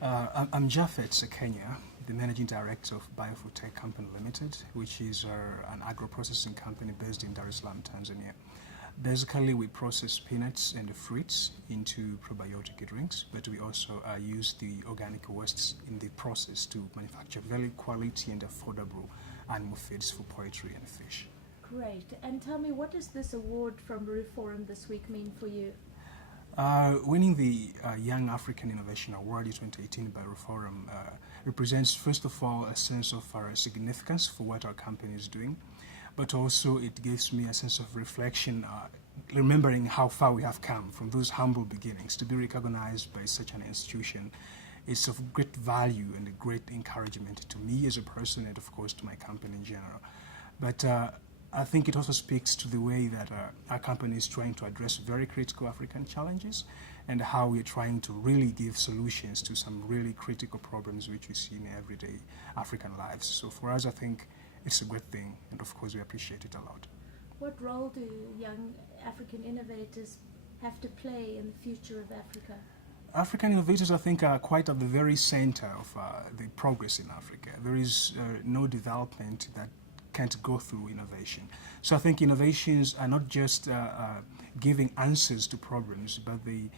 I'm Japhet Sekenya, the Managing Director of Biofood Tech Company Limited, which is an agro-processing company based in Dar es Salaam, Tanzania. Basically, we process peanuts and the fruits into probiotic drinks, but we also use the organic wastes in the process to manufacture very quality and affordable animal feeds for poultry and fish. Great. And tell me, what does this award from RUFORUM this week mean for you? Winning the Young African Innovation Award in 2018 by RUFORUM represents, first of all, a sense of our significance for what our company is doing, but also it gives me a sense of reflection, remembering how far we have come from those humble beginnings. To be recognized by such an institution is of great value and a great encouragement to me as a person and, of course, to my company in general. But I think it also speaks to the way that our company is trying to address very critical African challenges and how we're trying to really give solutions to some really critical problems which we see in everyday African lives. So for us, I think it's a great thing, and of course we appreciate it a lot. What role do young African innovators have to play in the future of Africa? African innovators, I think, are quite at the very center of the progress in Africa. There is no development that can't go through innovation. So I think innovations are not just giving answers to problems, but they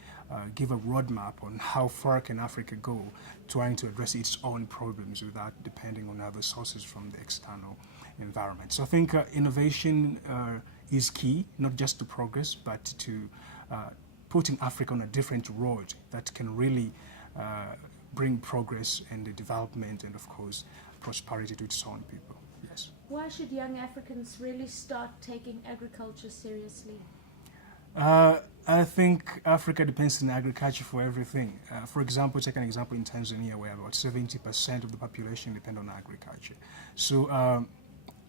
give a roadmap on how far can Africa go trying to address its own problems without depending on other sources from the external environment. So I think innovation is key, not just to progress, but to putting Africa on a different road that can really bring progress and the development and, of course, prosperity to its own people. Yes. Why should young Africans really start taking agriculture seriously? I think Africa depends on agriculture for everything. For example, take an example in Tanzania where about 70% of the population depend on agriculture. So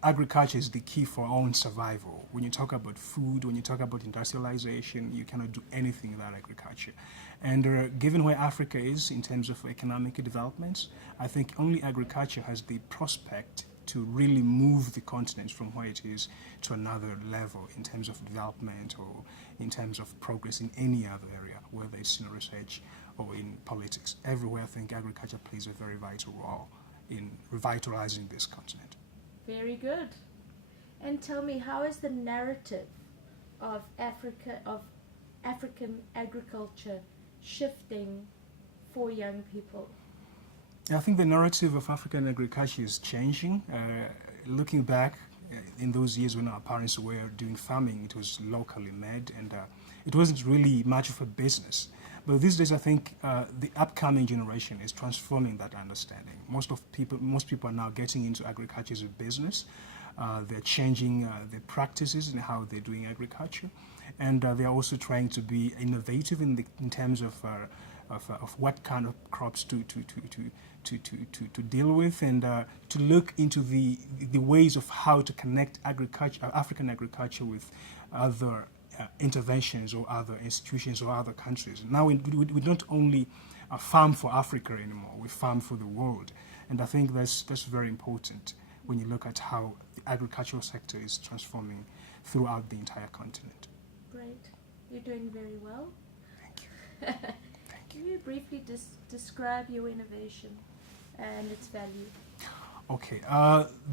agriculture is the key for our own survival. When you talk about food, when you talk about industrialization, you cannot do anything without agriculture. And given where Africa is in terms of economic developments, I think only agriculture has the prospect to really move the continent from where it is to another level in terms of development or in terms of progress in any other area, whether it's in research or in politics. Everywhere I think agriculture plays a very vital role in revitalizing this continent. Very good. And tell me, how is the narrative of African agriculture shifting for young people? I think the narrative of African agriculture is changing. Looking back in those years when our parents were doing farming, it was locally made and it wasn't really much of a business. But these days, I think the upcoming generation is transforming that understanding. Most people are now getting into agriculture as a business. They're changing their practices and how they're doing agriculture, and they're also trying to be innovative in terms of what kind of crops to deal with, and to look into the ways of how to connect African agriculture with other interventions or other institutions or other countries. Now we don't only farm for Africa anymore, we farm for the world. And I think that's very important when you look at how the agricultural sector is transforming throughout the entire continent. Great. You're doing very well. Thank you. Can you briefly describe your innovation and its value? Okay.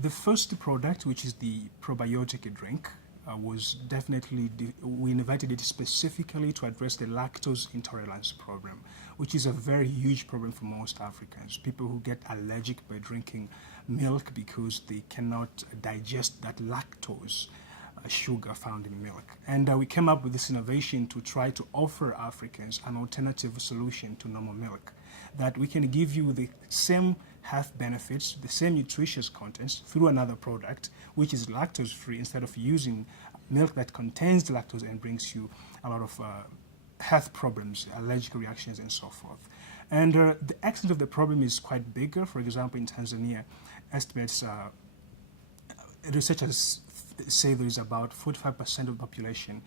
The first product, which is the probiotic drink, was definitely, we innovated it specifically to address the lactose intolerance problem, which is a very huge problem for most Africans. People who get allergic by drinking milk because they cannot digest that lactose sugar found in milk. And we came up with this innovation to try to offer Africans an alternative solution to normal milk, that we can give you the same health benefits, the same nutritious contents through another product, which is lactose-free, instead of using milk that contains the lactose and brings you a lot of health problems, allergic reactions, and so forth. And the extent of the problem is quite bigger. For example, in Tanzania, estimates, researchers say there is about 45% of the population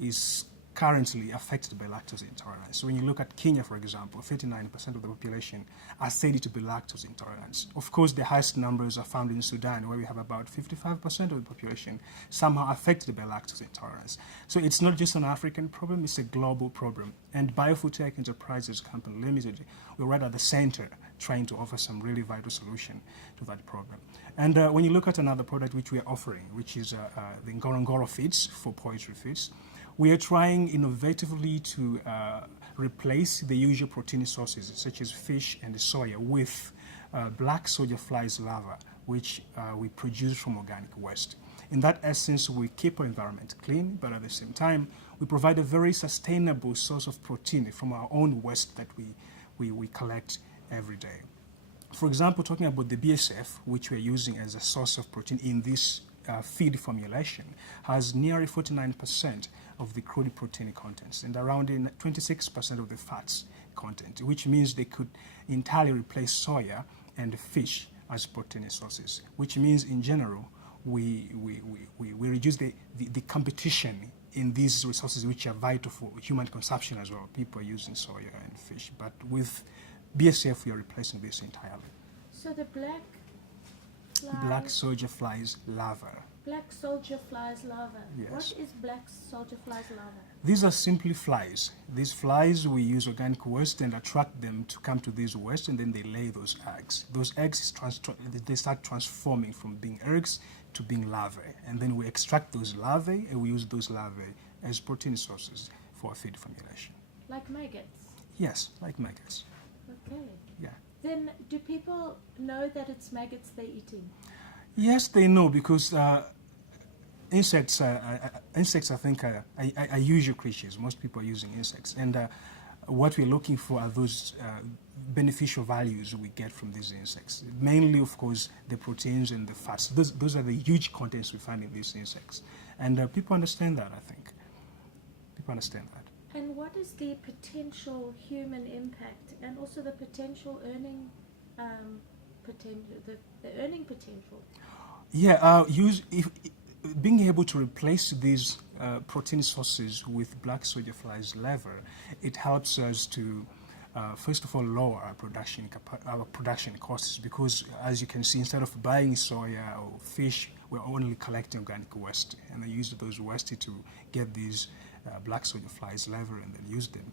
is currently affected by lactose intolerance. So when you look at Kenya, for example, 39% of the population are said to be lactose intolerant. Of course, the highest numbers are found in Sudan, where we have about 55% of the population somehow affected by lactose intolerance. So it's not just an African problem, it's a global problem. And Biofood Tech Enterprises Company Limited, we're right at the center trying to offer some really vital solution to that problem. And when you look at another product which we are offering, which is the Ngorongoro feeds for poultry feeds, we are trying innovatively to replace the usual protein sources such as fish and soya with black soldier flies larvae, which we produce from organic waste. In that essence, we keep our environment clean, but at the same time, we provide a very sustainable source of protein from our own waste that we collect every day. For example, talking about the BSF, which we're using as a source of protein in this feed formulation, has nearly 49% of the crude protein contents and around 26% of the fats content, which means they could entirely replace soya and fish as protein sources, which means in general we reduce the competition in these resources which are vital for human consumption as well. People are using soya and fish, but with BSF we are replacing this entirely. So the Black soldier flies larvae. Black soldier flies larvae. Yes. What is black soldier flies larvae? These are simply flies. These flies, we use organic waste and attract them to come to this waste, and then they lay those eggs. Those eggs, they start transforming from being eggs to being larvae. And then we extract those larvae, and we use those larvae as protein sources for a feed formulation. Like maggots? Yes, like maggots. Okay. Yeah. Then do people know that it's maggots they're eating? Yes, they know, because insects, I think, are usual creatures. Most people are using insects. And what we're looking for are those beneficial values we get from these insects. Mainly, of course, the proteins and the fats. Those are the huge contents we find in these insects. And people understand that, I think. People understand that. And what is the potential human impact and also the potential earning the earning potential? Yeah, being able to replace these protein sources with black soldier flies larvae, it helps us to first of all lower our production costs, because as you can see, instead of buying soya or fish, we're only collecting organic waste, and I use those waste to get these black soldier flies larvae and then use them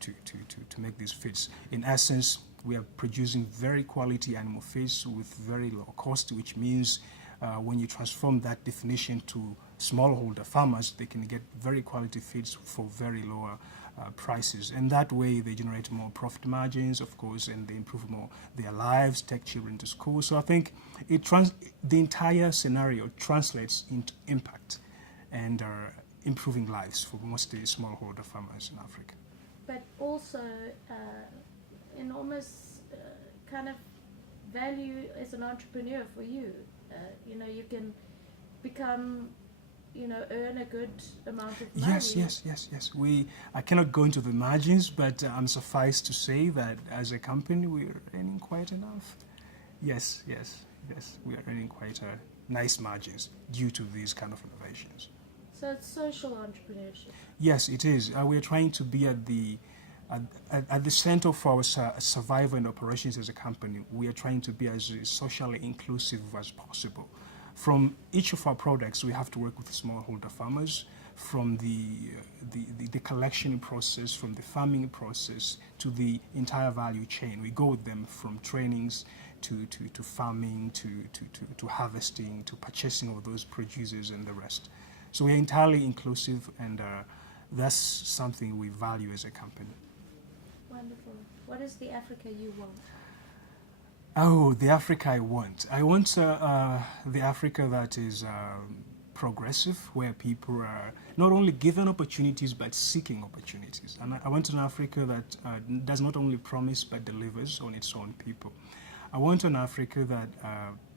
to make these feeds. In essence, we are producing very quality animal feeds with very low cost, which means when you transform that definition to smallholder farmers, they can get very quality feeds for very lower prices. And that way they generate more profit margins, of course, and they improve more their lives, take children to school. So I think the entire scenario translates into impact and improving lives for mostly smallholder farmers in Africa. But also enormous kind of value as an entrepreneur for you. You can become, earn a good amount of money. Yes. I cannot go into the margins, but I'm suffice to say that as a company, we are earning quite enough. Yes, we are earning quite nice margins due to these kind of innovations. So it's social entrepreneurship. Yes, it is. We are trying to be at the center of our survival and operations as a company. We are trying to be as socially inclusive as possible. From each of our products, we have to work with smallholder farmers, from the collection process, from the farming process to the entire value chain. We go with them from trainings to farming to harvesting to purchasing of those producers and the rest. So we're entirely inclusive, and that's something we value as a company. Wonderful. What is the Africa you want? Oh, the Africa I want. I want the Africa that is progressive, where people are not only given opportunities but seeking opportunities. And I want an Africa that does not only promise but delivers on its own people. I want an Africa that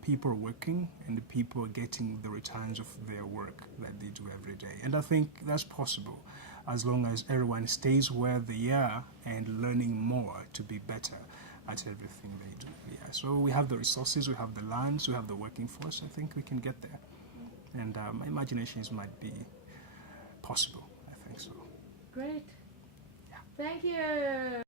people are working and the people are getting the returns of their work that they do every day. And I think that's possible as long as everyone stays where they are and learning more to be better at everything they do. Yeah. So we have the resources, we have the lands, we have the working force. I think we can get there. And my imaginations might be possible. I think so. Great. Thank you.